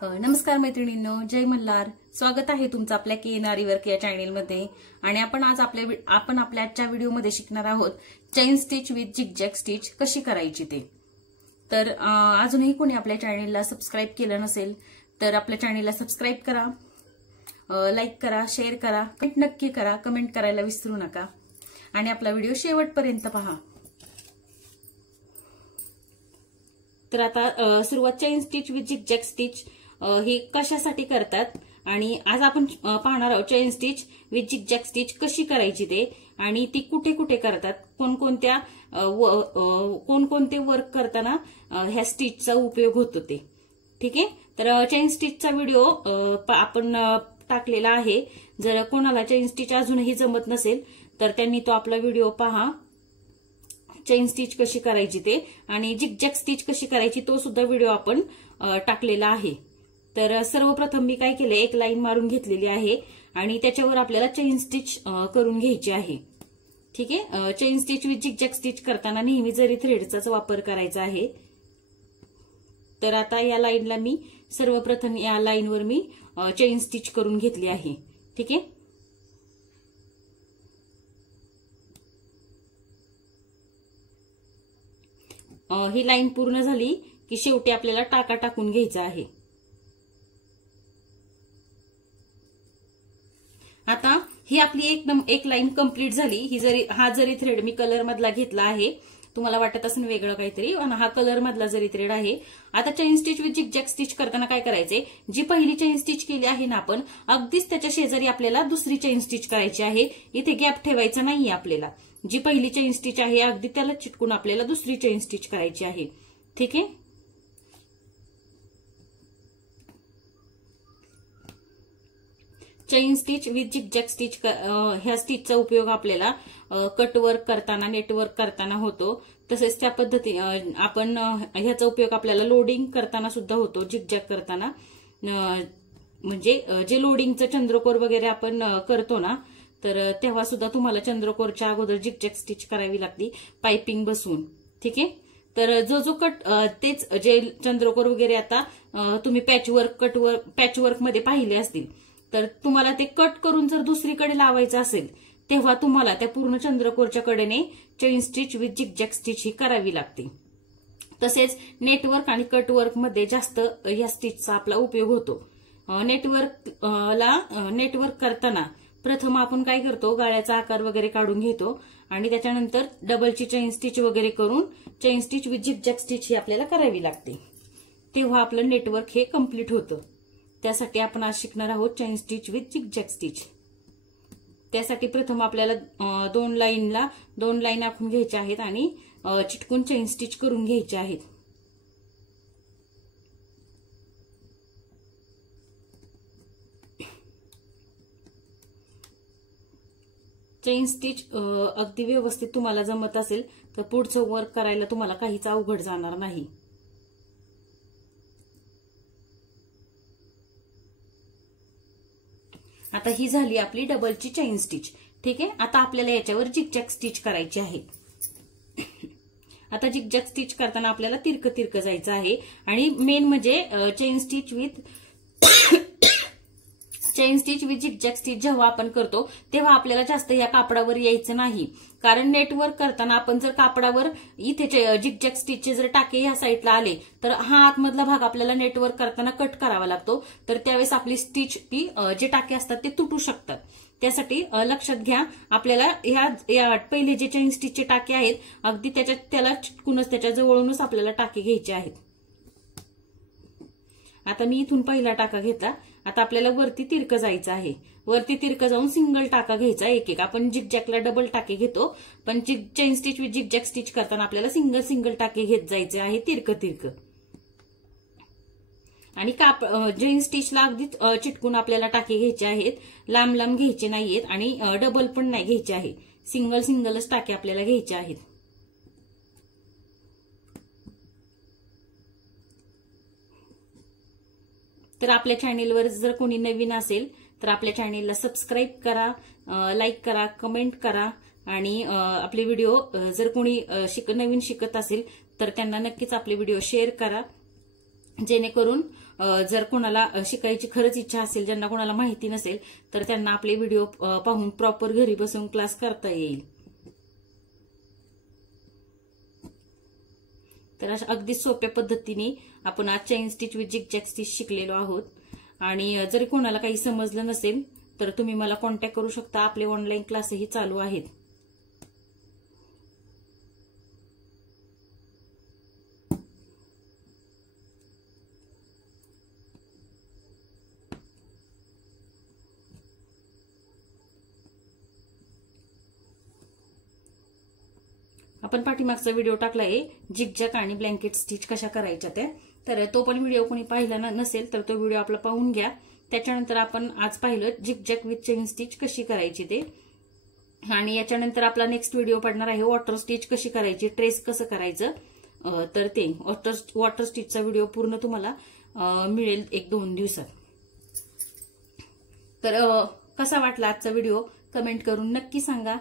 नमस्कार मैत्रिणींनो, जय मल्हार. स्वागत आहे तुमचं आपल्या केएनआर वर्क या चॅनेलमध्ये. आणि आपण आपल्या आजच्या व्हिडिओमध्ये शिकणार आहोत chain stitch with zigzag stitch कशी करायची ते. तर अजूनही कोणी आपल्या चॅनेलला सबस्क्राईब केलं नसेल तर आपल्या चॅनेलला सबस्क्राईब करा, लाईक करा, शेअर करा, कमेंट नक्की करा, कमेंट करायला विसरू नका आणि आपला व्हिडिओ शेवटपर्यंत पहा. तर आता सुरुवात chain stitch with zigzag stitch हे कशासाठी करतात आणि आज आपण पाहणार आहोत chain stitch with zigzag stitch कशी करायची ते आणि ती कुठे कुठे करतात, कोणकोणते वर्क करताना ह्या स्टिचचा उपयोग होतो ते. ठीक आहे. तर चेन स्टिचचा व्हिडिओ आपण टाकलेला आहे. जर कोणाला चेन स्टिच अजूनही जमत नसेल तर त्यांनी तो आपला व्हिडिओ पहा, चेन स्टिच कशी करायची ते आणि झिगझॅग स्टिच कशी करायची तो सुद्धा व्हिडिओ आपण टाकलेला आहे. तर सर्वप्रथम मी काय केलंय, एक लाईन मारून घेतलेली आहे आणि त्याच्यावर आपल्याला चेन स्टिच करून घ्यायची आहे. ठीक आहे. Chain stitch with zigzag stitch करताना नेहमी जरी थ्रेडचाच वापर करायचा आहे. तर आता या लाईनला मी सर्वप्रथम या लाईनवर मी चेन स्टिच करून घेतली आहे. ठीक आहे. ही लाईन पूर्ण झाली की शेवटी आपल्याला टाका टाकून घ्यायचा आहे. आता ही आपली एक लाईन कंप्लीट झाली. हा जरी थ्रेड मी कलर मधला घेतला आहे, तुम्हाला वाटत असेल वेगळं काहीतरी, आणि हा कलर मधला जरी थ्रेड आहे. आता chain stitch with zigzag stitch करताना काय करायचंय, जी पहिली चेन स्टिच केली आहे ना आपण, अगदीच त्याच्या शेजारी आपल्याला दुसरी चेन स्टिच करायची आहे. इथे गॅप ठेवायचा नाहीये आपल्याला. जी पहिली चेन स्टिच आहे अगदी त्याला चिटकून आपल्याला दुसरी चेन स्टिच करायची आहे. ठीक आहे. Chain stitch with zigzag stitch ह्या स्टिचचा उपयोग आपल्याला कटवर्क करताना, नेटवर्क करताना होतो. तसेच त्या पद्धती आपण ह्याचा उपयोग आपल्याला लोडिंग करताना सुद्धा होतो. झिगझॅग करताना म्हणजे जे लोडिंगचं चंद्रकोर वगैरे आपण करतो ना, तर तेव्हा सुद्धा तुम्हाला चंद्रकोरच्या अगोदर झिगझॅग स्टिच करावी लागते पायपिंग बसवून. ठीक आहे. तर जो तेच जे चंद्रकोर वगैरे आता तुम्ही पॅचवर्क मध्ये पाहिले असतील, तर तुम्हाला ते कट करून जर दुसरीकडे लावायचं असेल तेव्हा तुम्हाला त्या पूर्ण चंद्रकोरच्या कडेने chain stitch with zigzag stitch ही करावी लागते. तसेच नेटवर्क आणि कटवर्क मध्ये जास्त या स्टिचचा आपला उपयोग होतो. नेटवर्क करताना प्रथम आपण काय करतो, गाळ्याचा आकार वगैरे काढून घेतो आणि त्याच्यानंतर डबलची चेन स्टिच वगैरे करून chain stitch with zigzag stitch ही आपल्याला करावी लागते. तेव्हा आपलं नेटवर्क हे कम्प्लीट होतं. त्यासाठी आपण आज शिकणार आहोत chain stitch with zigzag stitch. त्यासाठी प्रथम आपल्याला दोन लाईन आखून घ्यायच्या आहेत आणि चिटकून चेन स्टिच करून घ्यायचे आहेत. चेन स्टिच अगदी व्यवस्थित तुम्हाला जमत असेल तर पुढचं वर्क करायला तुम्हाला काहीच अवघड जाणार नाही. आता ही झाली आपली डबलची चेन स्टिच. ठीक आहे. आता आपल्याला याच्यावर झिगझॅग स्टिच करायची आहे. आता झिगझॅग स्टिच करताना आपल्याला तिरकं जायचं आहे आणि मेन म्हणजे chain stitch with zigzag stitch जेव्हा आपण करतो तेव्हा आपल्याला जास्त या कापडावर यायचं नाही. कारण नेटवर्क करताना आपण जर कापडावर इथे झिगझॅग स्टिचचे जर टाके ह्या साईडला आले तर हा आतमधला भाग आपल्याला नेटवर्क करताना कट करावा लागतो. तर त्यावेळेस आपली स्टिच ती जे टाके असतात ते तुटू शकतात. त्यासाठी लक्षात घ्या, आपल्याला ह्या पहिले जे चेन स्टिचचे टाके आहेत अगदी त्याला चिटकूनच त्याच्या जवळूनच आपल्याला टाके घ्यायचे आहेत. आता मी इथून पहिला टाका घेतला. आता आपल्याला वरती तिरकं जायचं आहे. वरती तिरकं जाऊन सिंगल टाका घ्यायचा. एक आपण झिगझॅगला डबल टाके घेतो, पण chain stitch with zigzag stitch करताना आपल्याला सिंगल टाके घेत जायचे आहे तिरकं. आणि चेन स्टिचला अगदी चिटकून आपल्याला टाके घ्यायचे आहेत. लांब घ्यायचे नाहीयेत आणि डबल पण नाही घ्यायचे आहे. सिंगलच टाके आपल्याला घ्यायचे आहेत. तर आपल्या चॅनेलवर जर कोणी नवीन असेल तर आपल्या चॅनेलला सबस्क्राईब करा, लाईक करा, कमेंट करा आणि आपले व्हिडिओ जर कोणी नवीन शिकत असेल तर त्यांना नक्कीच आपले व्हिडिओ शेअर करा. जेणेकरून जर कोणाला शिकायची खरंच इच्छा असेल, ज्यांना कोणाला माहिती नसेल, तर त्यांना आपले व्हिडिओ पाहून प्रॉपर घरी बसून क्लास करता येईल. तर अशा अगदी सोप्या पद्धतीने आपण आज chain stitch with zigzag stitch शिकलेलो आहोत. आणि जरी कोणाला काही समजलं नसेल तर तुम्ही मला कॉन्टॅक्ट करू शकता. आपले ऑनलाईन क्लासही चालू आहेत. आपण पाठीमागचा व्हिडिओ टाकलाय झिगझॅग आणि ब्लँकेट स्टिच कशा करायच्या त्या, तर तो पण व्हिडिओ कोणी पाहिला नसेल तर तो व्हिडिओ आपला पाहून घ्या. त्याच्यानंतर आपण आज पाहिलं झिगझॅग विथ चेन स्टिच कशी करायची ते. आणि याच्यानंतर आपला नेक्स्ट व्हिडिओ पडणार आहे वॉटर स्टिच कशी करायची, ट्रेस कसं करायचं. तर ते वॉटर स्टिचचा व्हिडिओ पूर्ण तुम्हाला मिळेल 1-2 दिवसात. तर कसा वाटला आजचा व्हिडिओ कमेंट करून नक्की सांगा.